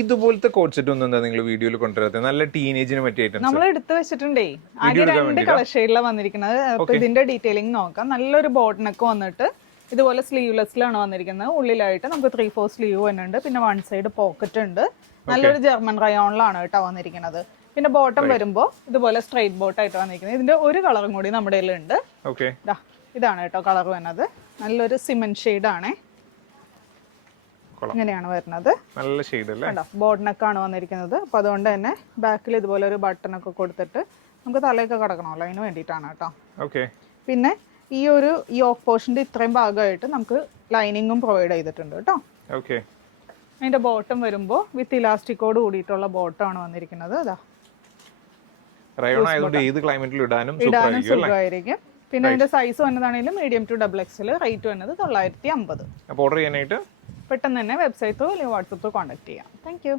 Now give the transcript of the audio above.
ഇതുപോലത്തെ code set ഒന്നും നിങ്ങൾ വീഡിയോയിൽ കൊണ്ടുവരാത്ത നല്ല ടീനേജിന് പറ്റിയ ഐറ്റംസ് നമ്മൾ എടുത്തു വെച്ചിട്ടുണ്ടേ. ആകെ 2 കളർ ഷെയ്ഡിലാണ് വന്നിരിക്കുന്നത്. അപ്പൊ ഇതിന്റെ ഡീറ്റെയിലിംഗ് നോക്കാം. നല്ലൊരു ബോട്ടനൊക്കെ വന്നിട്ട് ഇതുപോലെ സ്ലീവ്ലെസ്സിലാണ് വന്നിരിക്കുന്നത്. ഉള്ളിലായിട്ട് നമുക്ക് 3/4 സ്ലീവ് വരുന്നുണ്ട്. പിന്നെ 1 സൈഡ് പോക്കറ്റ് ഉണ്ട്. നല്ലൊരു ജർമ്മൻ റയോണിലാണ് കേട്ടോ വന്നിരിക്കുന്നത്. പിന്നെ ബോട്ടം വരുമ്പോൾ ഇതുപോലെ സ്ട്രൈറ്റ് ബോട്ട് ആയിട്ട് വന്നിരിക്കുന്നത്. ഇതിന്റെ ഒരു കളറും കൂടി നമ്മുടെ കയ്യിലുണ്ട്. ഇതാണ് കേട്ടോ കളർ വരുന്നത്. നല്ലൊരു സിമന്റ് ഷെയ്ഡ് ആണേ. ഇങ്ങനെയാണ് വരുന്നത്. നല്ല ഷെയ്ഡ് അല്ലേ? കണ്ടോ, ബോട്ടനൊക്കെയാണ് വന്നിരിക്കുന്നത്. അപ്പൊ അതുകൊണ്ട് തന്നെ ബാക്കിൽ ഇതുപോലെ ഒരു ബട്ടൺ ഒക്കെ കൊടുത്തിട്ട് നമുക്ക് തലയൊക്കെ കിടക്കണമല്ലോ, അതിന് വേണ്ടിയിട്ടാണ് കേട്ടോ. പിന്നെ ഈ ഒരു യോക്ക് പോർഷന്റെ ഇത്രയും ഭാഗമായിട്ട് നമുക്ക് ലൈനിങ്ങും പ്രൊവൈഡ് ചെയ്തിട്ടുണ്ട് കേട്ടോ. അതിന്റെ ബോട്ടം വരുമ്പോൾ വിത്ത് ഇലാസ്റ്റിക്കോട് കൂടിയിട്ടുള്ള ബോട്ടം ആണ് വന്നിരിക്കുന്നത്. അതാ ഇടാനും സുഖമായിരിക്കും. പിന്നെ അതിന്റെ സൈസ് വന്നതാണെങ്കിലും മീഡിയം ടു XXL. റേറ്റ് വന്നത് 950. ഓർഡർ ചെയ്യാനായിട്ട് പെട്ടെന്ന് തന്നെ വെബ്സൈറ്റ് ത്രൂ അല്ലെങ്കിൽ വാട്സപ്പ് ത്രൂ കോൺടാക്ട് ചെയ്യാം. Thank U.